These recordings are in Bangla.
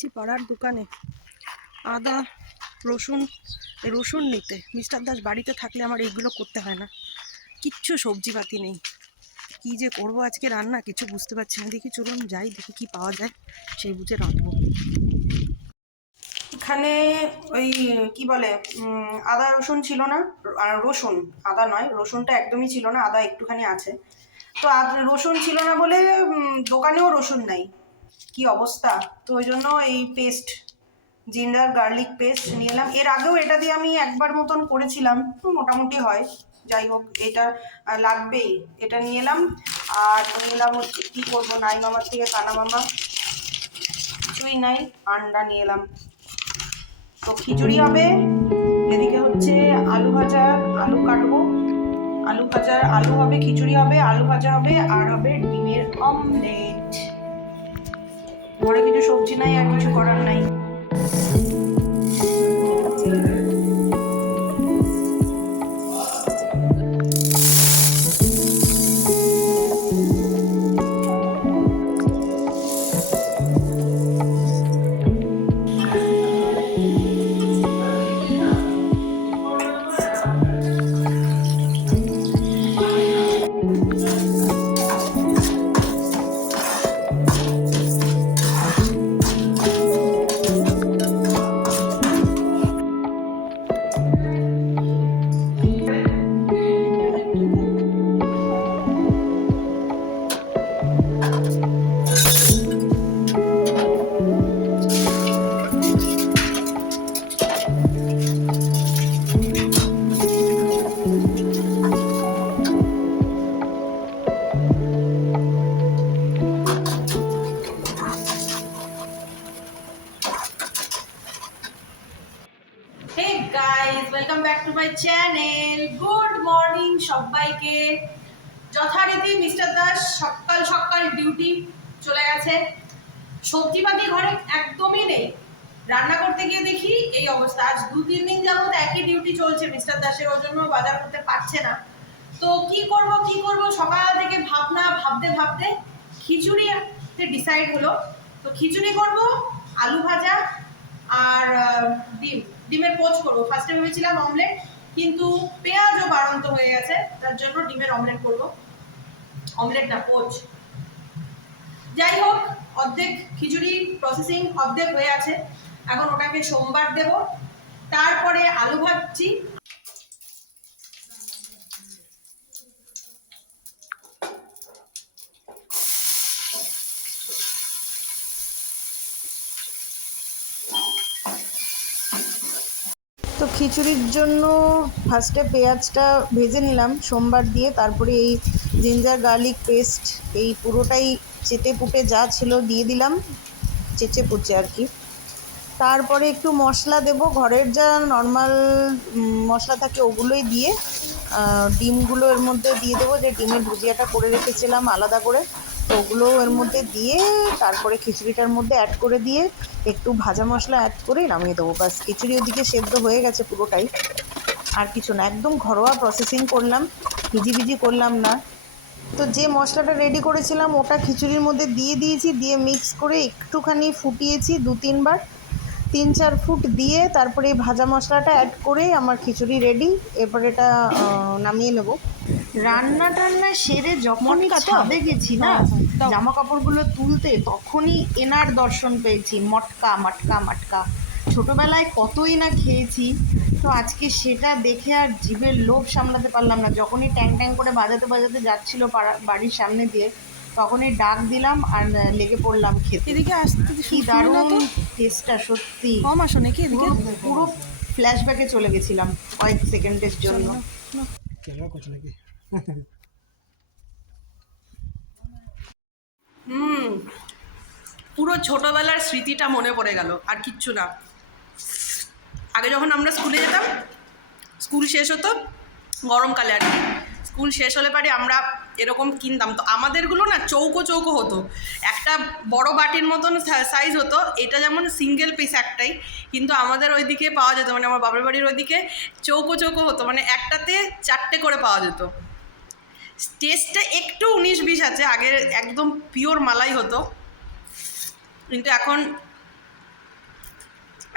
যাচ্ছি পাড়ার দোকানে আদা রসুন নিতে। মিস্টার দাস বাড়িতে থাকলে আমার এইগুলো করতে হয় না, কিচ্ছু সবজিপাতি নেই। কি যে করব আজকে রান্না কিছু বুঝতে পারছি না। দেখি চলুন যাই, দেখি কি পাওয়া যায় সেই বুঝে রাঁধবো। এখানে ওই কি বলে আদা রসুন ছিল না, আর রসুন, আদা নয়, রসুনটা একদমই ছিল না, আদা একটুখানি আছে। তো রসুন ছিল না বলে দোকানেও রসুন নাই, কি অবস্থা। তো ওই জন্য এই পেস্ট, জিঞ্জার গার্লিক পেস্ট নিয়ে এলাম। এর আগেও এটা দিয়ে আমি একবার মতন করেছিলাম, মোটামুটি হয়। যাই হোক, এটা লাগবেই, এটা নিয়ে এলাম। আর নিয়ে এলাম হচ্ছে, কী করবো, নাই মামার থেকে কানা মামা কিছুই নাই, আন্ডা নিয়ে এলাম। তো খিচুড়ি হবে, এদিকে হচ্ছে আলু ভাজা, আলু কাটবো, আলু ভাজার আলু হবে, খিচুড়ি হবে, আলু ভাজা হবে, আর হবে ডিমের অমলেট। ঘরে কিছু সবজি নাই, আর কিছু করার নাই। Welcome back to my channel. Good morning সবাইকে। যথারীতি মিস্টার দাস সকাল সকাল ডিউটি চলে গেছে। সবজিপাতি ঘরে একদমই নেই। রান্না করতে গিয়ে দেখি এই অবস্থা। আজ 2-3 দিন যাবত একই ডিউটি চলছে মিস্টার দাসের, ওর জন্য বাজার করতে পারছে না। তো কি করব সকাল থেকে ভাবতে ভাবতে খিচুড়িতে ডিসাইড হলো। তো খিচুড়ি করব, আলু ভাজা আর ডিমের পোচ করবো। ফার্স্টে ভেবেছিলাম অমলেট, কিন্তু পেঁয়াজও বাড়ন্ত হয়ে গেছে, তার জন্য ডিমের অমলেট করব। অমলেট না, পোচ। যাই হোক, অর্ধেক খিচুড়ি প্রসেসিং অর্ধেক হয়ে আছে, এখন ওটাকে সোমবার দেব। তারপরে আলু ভাজছি। তো খিচুড়ির জন্য ফার্স্টে পেঁয়াজটা ভেজে নিলাম সোমবার দিয়ে, তারপরে এই জিঞ্জার গার্লিক পেস্ট এই পুরোটাই চেটে পুটে যা ছিল দিয়ে দিলাম, চেচে পুচে আর কি। তারপরে একটু মশলা দেব, ঘরের যা নর্মাল মশলা থাকে ওগুলোই দিয়ে ডিমগুলো এর মধ্যে দিয়ে দেবো, যে ডিমের ভুজিয়াটা করে রেখেছিলাম আলাদা করে, তো ওগুলো এর মধ্যে দিয়ে তারপরে খিচুড়িটার মধ্যে অ্যাড করে দিয়ে একটু ভাজা মশলা অ্যাড করে নামিয়ে দেবো। ব্যাস, খিচুড়ি ওদিকে সেদ্ধ হয়ে গেছে পুরোটাই, আর কিছু না। একদম ঘরোয়া প্রসেসিং করলাম, ভিজি করলাম না। তো যে মশলাটা রেডি করেছিলাম ওটা খিচুড়ির মধ্যে দিয়ে দিয়েছি, দিয়ে মিক্স করে একটুখানি ফুটিয়েছি 2-3 বার, 3-4 ফুট দিয়ে তারপরে এই ভাজা মশলাটা অ্যাড করে আমার খিচুড়ি রেডি। এরপর এটা নামিয়ে নেব। রান্না টান্না সেরে যখনই ছাদে গেছি না জামা কাপড়গুলো তুলতে, তখনই এনার দর্শন পেয়েছি। মটকা মটকা মটকা, ছোটোবেলায় কতই না খেয়েছি। তো আজকে সেটা দেখে আর জিভের লোভ সামলাতে পারলাম না। যখনই ট্যাং ট্যাং করে বাজাতে যাচ্ছিল বাড়ির সামনে দিয়ে, তখনই ডাক দিলাম আর লেগে পড়লাম খেতে। এদিকে আসতে কি দারুণ টেস্টটা, সত্যি কম আসো নাকি এদিকে, পুরো ফ্ল্যাশব্যাকে চলে গেছিলাম কয়েক সেকেন্ডের জন্য। পুরো ছোটবেলার স্মৃতিটা মনে পড়ে গেল, আর কিচ্ছু না। আগে যখন আমরা স্কুলে যেতাম, স্কুল শেষ হতো গরমকালে আর কি, স্কুল শেষ হলে পারে আমরা এরকম কিনতাম। তো আমাদেরগুলো না চৌকো চৌকো হতো, একটা বড় বাটির মতন সাইজ হতো। এটা যেমন সিঙ্গেল পিস একটাই, কিন্তু আমাদের ওইদিকে পাওয়া যেত, মানে আমার বাবার বাড়ির ওইদিকে চৌকো চৌকো হতো, মানে একটাতে 4টে করে পাওয়া যেত। টেস্টটা একটু 19-20 আছে, আগে একদম পিওর মালাই হতো, কিন্তু এখন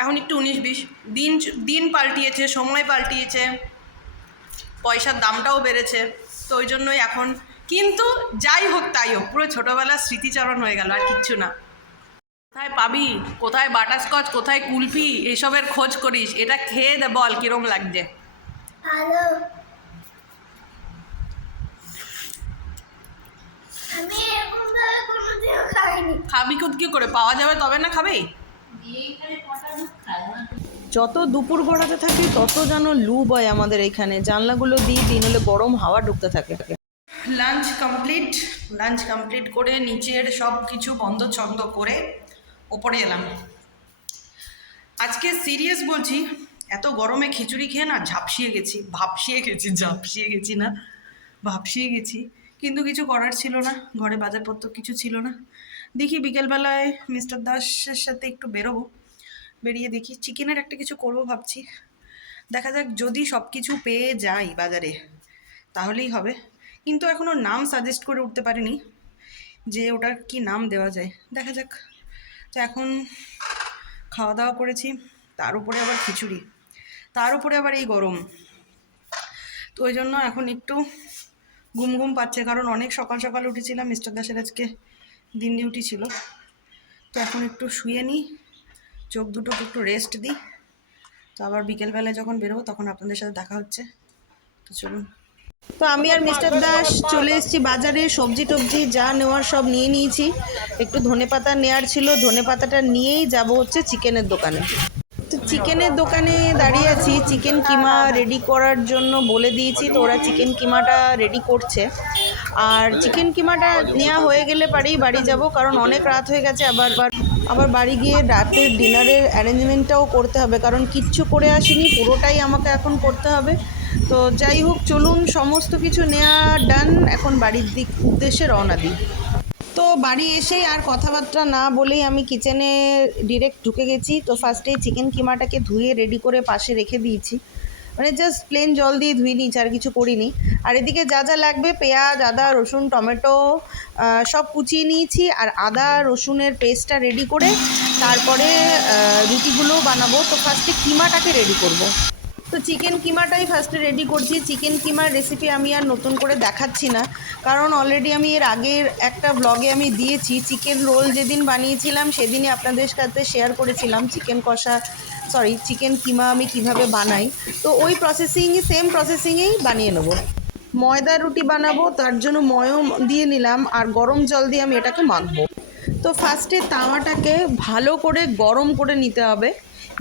এখন একটু 19-20 দিন দিন পাল্টিয়েছে, সময় পাল্টিয়েছে, পয়সার দামটাও বেড়েছে, তো ওই জন্যই এখন, কিন্তু যাই হোক তাই হোক, পুরো ছোটোবেলার স্মৃতিচারণ হয়ে গেল, আর কিচ্ছু না। কোথায় পাবি, কোথায় বাটারস্কচ, কোথায় কুলফি, এসবের খোঁজ করিস, এটা খেয়ে দে, বল কিরম লাগছে। ভালো। আমি এরকম ভাবে কোনোদিনও খাইনি। খাবি কি করে, পাওয়া যাবে তবে না খাবি। যত দুপুর গড়াতে থাকে তত যেন লু বয় আমাদের এখানে, জানলাগুলো দিয়ে দিন হলে গরম হাওয়া ঢুকতে থাকে। লাঞ্চ কমপ্লিট করে নিচের সব কিছু বন্ধ ছন্দ করে ওপরে এলাম। আজকে সিরিয়াস বলছি, এত গরমে খিচুড়ি খেয়ে না ঝাপসিয়ে গেছি, কিন্তু কিছু করার ছিল না, ঘরে বাজারপত্র কিছু ছিল না। দেখি বিকেলবেলায় মিস্টার দাসের সাথে একটু বেরোবো, বেরিয়ে দেখি চিকেনের একটা কিছু করবো ভাবছি। দেখা যাক, যদি সব কিছু পেয়ে যাই বাজারে তাহলেই হবে, কিন্তু এখনও নাম সাজেস্ট করে উঠতে পারিনি যে ওটার কি নাম দেওয়া যায়, দেখা যাক। তো এখন খাওয়া দাওয়া করেছি, তার উপরে আবার খিচুড়ি, তার উপরে আবার এই গরম, তো ওই জন্য এখন একটু ঘুম ঘুম পাচ্ছে, কারণ অনেক সকাল সকাল উঠেছিলাম, মিস্টার দাসের আজকে দিন ডিউটি ছিল। তো এখন একটু শুয়ে নিই, চোখ দুটো একটু রেস্ট দিই, তো আবার বিকেলবেলায় যখন বেরোবো তখন আপনাদের সাথে দেখা হচ্ছে। তো চলুন। তো আমি আর মিস্টার দাস চলে এসেছি বাজারে, সবজি টবজি যা নেওয়ার সব নিয়ে নিয়েছি। একটু ধনেপাতা নেওয়ার ছিল, ধনেপাতাটা নিয়েই যাব হচ্ছে চিকেনের দোকানে। তো চিকেনের দোকানে দাঁড়িয়ে আছি, চিকেন কিমা রেডি করার জন্য বলে দিয়েছি, তো ওরা চিকেন কিমাটা রেডি করছে। আর চিকেন কিমাটা নেওয়া হয়ে গেলে পারেই বাড়ি যাব, কারণ অনেক রাত হয়ে গেছে। আবার বাড়ি গিয়ে রাতের ডিনারের অ্যারেঞ্জমেন্টটাও করতে হবে, কারণ কিচ্ছু করে আসিনি, পুরোটাই আমাকে এখন করতে হবে। তো যাই হোক, চলুন, সমস্ত কিছু নেওয়া ডান, এখন বাড়ির উদ্দেশ্যে রওনা দিই। তো বাড়ি এসেই আর কথাবার্তা না বলেই আমি কিচেনে ডিরেক্ট ঢুকে গেছি। তো ফার্স্টেই চিকেন কিমাটাকে ধুয়ে রেডি করে পাশে রেখে দিয়েছি, মানে জাস্ট প্লেন জল দিয়ে ধুয়ে নিয়েছি, আর কিছু করিনি। আর এদিকে যা যা লাগবে, পেঁয়াজ, আদা, রসুন, টমেটো সব কুচিয়ে নিয়েছি, আর আদা রসুনের পেস্টটা রেডি করে তারপরে রুটিগুলোও বানাবো। তো ফার্স্টে কিমাটাকে রেডি করব। তো চিকেন কিমাটাই ফার্স্টে রেডি করছি। চিকেন কিমার রেসিপি আমি আর নতুন করে দেখাচ্ছি না, কারণ অলরেডি আমি এর আগের একটা ব্লগে আমি দিয়েছি। চিকেন রোল যেদিন বানিয়েছিলাম সেদিনই আপনাদের সাথে শেয়ার করেছিলাম চিকেন কিমা আমি কিভাবে বানাই। তো ওই সেম প্রসেসিংয়েই বানিয়ে নেব। ময়দা রুটি বানাবো, তার জন্য ময়ম দিয়ে নিলাম, আর গরম জল দিয়ে আমি এটাকে মাখবো। তো ফার্স্টে তাওয়াটাকে ভালো করে গরম করে নিতে হবে,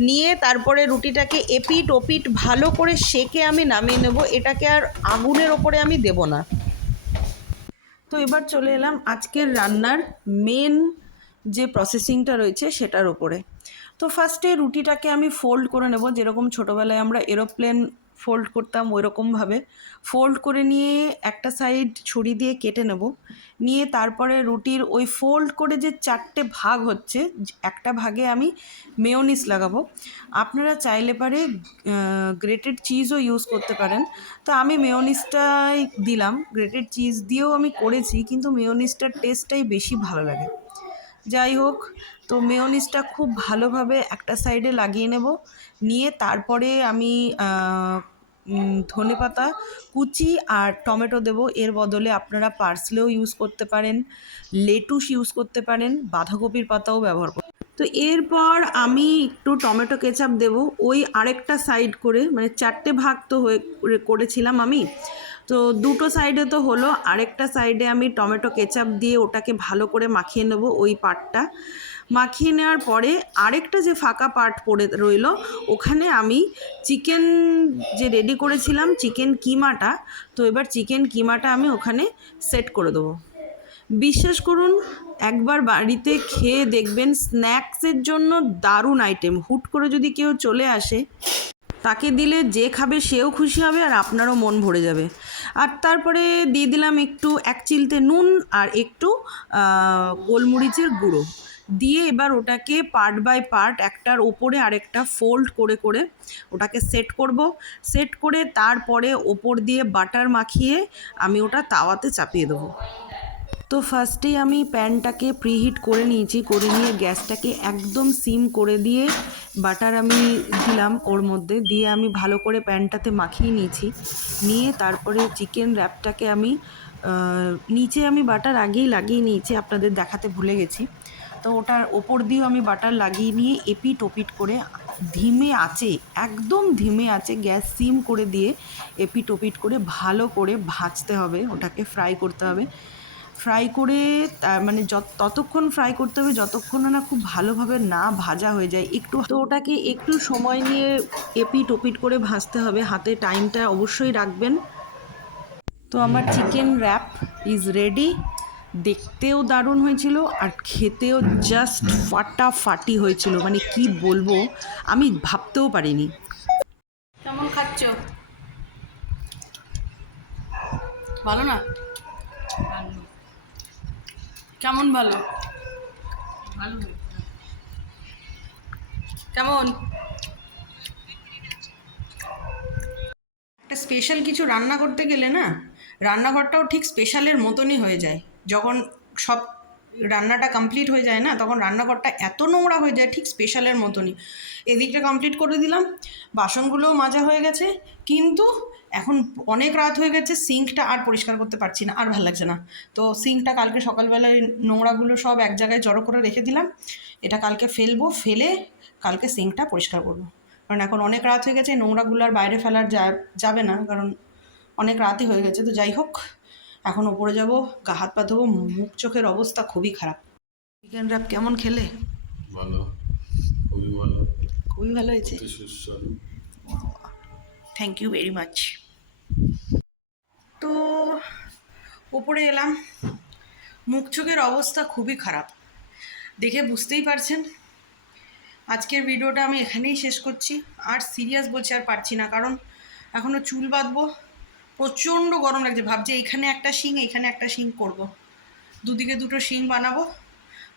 নিয়ে তারপরে রুটিটাকে এপিট ওপিট ভালো করে সেকে আমি নামিয়ে নেব, এটাকে আর আগুনের ওপরে আমি দেব না। তো এবার চলে এলাম আজকের রান্নার মেন যে প্রসেসিংটা রয়েছে সেটার উপরে। তো ফার্স্টে রুটিটাকে আমি ফোল্ড করে নেব, যেরকম ছোটোবেলায় আমরা এরোপ্লেন ফোল্ড করতাম ওই রকমভাবে ফোল্ড করে নিয়ে একটা সাইড ছুরি দিয়ে কেটে নেব, নিয়ে তারপরে রুটির ওই ফোল্ড করে যে 4টে ভাগ হচ্ছে, একটা ভাগে আমি মেয়োনিজ লাগাবো। আপনারা চাইলে পারে গ্রেটেড চিজও ইউজ করতে পারেন, তো আমি মেয়োনিজটাই দিলাম। গ্রেটেড চিজ দিয়েও আমি করেছি, কিন্তু মেয়োনিজটার টেস্টটাই বেশি ভালো লাগে। যাই হোক, তো মেয়োনিজটা খুব ভালোভাবে একটা সাইডে লাগিয়ে নেব, নিয়ে তারপরে আমি ধনেপাতা কুচি আর টমেটো দেব। এর বদলে আপনারা পার্সলেও ইউজ করতে পারেন, লেটুস ইউজ করতে পারেন, বাঁধাকপির পাতাও ব্যবহার করতে। তো এরপর আমি একটু টমেটো কেচাপ দেব ওই আরেকটা সাইড করে, মানে 4টে ভাগ তো করেছিলাম আমি, তো দুটো সাইডে তো হলো, আরেকটা সাইডে আমি টমেটো কেচাপ দিয়ে ওটাকে ভালো করে মাখিয়ে নেব। ওই পার্টটা মাখিয়ে নেওয়ার পরে আরেকটা যে ফাঁকা পার্ট পড়ে রইল, ওখানে আমি চিকেন যে রেডি করেছিলাম চিকেন কিমাটা, তো এবার চিকেন কিমাটা আমি ওখানে সেট করে দেবো। বিশ্বাস করুন, একবার বাড়িতে খেয়ে দেখবেন, স্ন্যাক্সের জন্য দারুণ আইটেম। হুট করে যদি কেউ চলে আসে, তাকে দিলে যে খাবে সেও খুশি হবে আর আপনারও মন ভরে যাবে। আর তারপরে দিয়ে দিলাম একটু 1 চিলতে নুন আর একটু গোলমরিচের গুঁড়ো দিয়ে, এবার ওটাকে পার্ট বাই পার্ট একটার ওপরে আরেকটা ফোল্ড করে করে ওটাকে সেট করব। সেট করে তারপরে ওপর দিয়ে বাটার মাখিয়ে আমি ওটা তাওয়াতে চাপিয়ে দেবো। তো ফার্স্টেই আমি প্যানটাকে প্রিহিট করে নিয়েছি, করে নিয়ে গ্যাসটাকে একদম সিম করে দিয়ে বাটার আমি দিলাম ওর মধ্যে, দিয়ে আমি ভালো করে প্যানটাতে মাখিয়ে নিয়েছি। নিয়ে তারপরে চিকেন র্যাপটাকে আমি নিচে আমি বাটার আগেই লাগিয়ে নিয়েছি, আপনাদের দেখাতে ভুলে গেছি। তো ওটার ওপর দিয়েও আমি বাটার লাগিয়ে নিয়ে এপিট ওপিট করে ধিমে আঁচে, একদম ধিমে আঁচে গ্যাস সিম করে দিয়ে এপিট ওপিট করে ভালো করে ভাজতে হবে, ওটাকে ফ্রাই করতে হবে। ফ্রাই করে মানে ততক্ষণ ফ্রাই করতে হবে যতক্ষণ না খুব ভালোভাবে না ভাজা হয়ে যায় একটু। তো ওটাকে একটু সময় নিয়ে এপিট ওপিট করে ভাজতে হবে, হাতে টাইমটা অবশ্যই রাখবেন। তো আমার চিকেন র্যাপ ইজ রেডি। দেখতেও দারুণ হয়েছিল আর খেতেও জাস্ট ফাটাফাটি হয়েছিল, মানে কি বলবো, আমি ভাবতেও পারিনি। কেমন খাচ্ছ? ভালো না? কেমন ভালো? কেমন? একটা স্পেশাল কিছু রান্না করতে গেলে না, রান্নাঘরটাও ঠিক স্পেশালের মতনই হয়ে যায়। যখন সব রান্নাটা কমপ্লিট হয়ে যায় না, তখন রান্নাঘরটা এত নোংরা হয়ে যায় ঠিক স্পেশালের মতনই। এদিকটা কমপ্লিট করে দিলাম, বাসনগুলোও মাজা হয়ে গেছে, কিন্তু এখন অনেক রাত হয়ে গেছে, সিঙ্কটা আর পরিষ্কার করতে পারছি না, আর ভালো লাগছে না। তো সিঙ্কটা কালকে সকালবেলায় নোংরাগুলো সব এক জায়গায় জড়ো করে রেখে দিলাম, এটা কালকে ফেলবো, ফেলে কালকে সিঙ্কটা পরিষ্কার করবো। কারণ এখন অনেক রাত হয়ে গেছে, নোংরাগুলো আর বাইরে ফেলার যাবে না, কারণ অনেক রাতই হয়ে গেছে। তো যাই হোক, এখন ওপরে যাব, গা হাত পা ধোবো, মুখ চোখের অবস্থা খুবই খারাপ। চিকেন র্যাপ কেমন খেলে? ভালো, খুবই ভালো, খুবই ভালো হয়েছে, অতি সুস্বাদু। Thank you very much. তো ওপরে এলাম, মুখ চোখের অবস্থা খুবই খারাপ, দেখে বুঝতেই পারছেন। আজকের ভিডিওটা আমি এখানেই শেষ করছি, আর সিরিয়াস বলছি আর পারছি না, কারণ এখনও চুল বাঁধবো, প্রচণ্ড গরম লাগছে। ভাবছি এইখানে একটা শিং, এইখানে একটা শিং করবো, দুদিকে দুটো শিং বানাবো,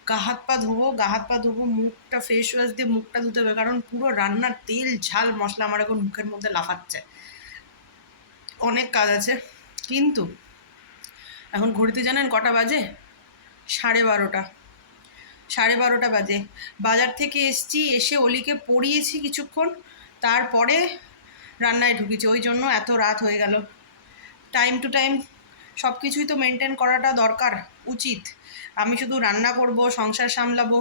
গা হাত পা ধোবো, মুখটা ফেস ওয়াশ দিয়ে মুখটা ধুতে হবে, কারণ পুরো রান্নার তেল ঝাল মশলা আমার এখন মুখের মধ্যে লাফাচ্ছে। অনেক কাজ আছে, কিন্তু এখন ঘড়িতে জানেন কটা বাজে? 12:30। 12:30 বাজে। বাজার থেকে এসছি, এসে অলিকে পড়িয়েছি কিছুক্ষণ, তারপরে রান্নায় ঢুকেছি, ওই জন্য এত রাত হয়ে গেল। টাইম টু টাইম সব কিছুই তো মেনটেন করাটা দরকার, উচিত। আমি শুধু রান্না করব, সংসার সামলাবো,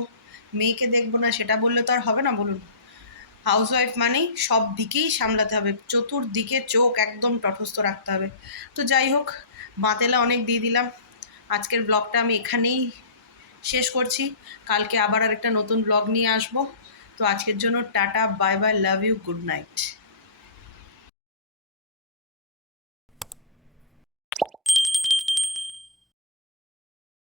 মেয়েকে দেখবো না, সেটা বললে তো আর হবে না বলুন। হাউসওয়াইফ মানেই সব দিকেই সামলাতে হবে, চতুর্দিকে চোখ একদম তটস্থ রাখতে হবে। তো যাই হোক, বাতেলা অনেক দিয়ে দিলাম, আজকের ব্লগটা আমি এখানেই শেষ করছি। কালকে আবার আরেকটা নতুন ব্লগ নিয়ে আসবো। তো আজকের জন্য tata, bye bye, love you, good night.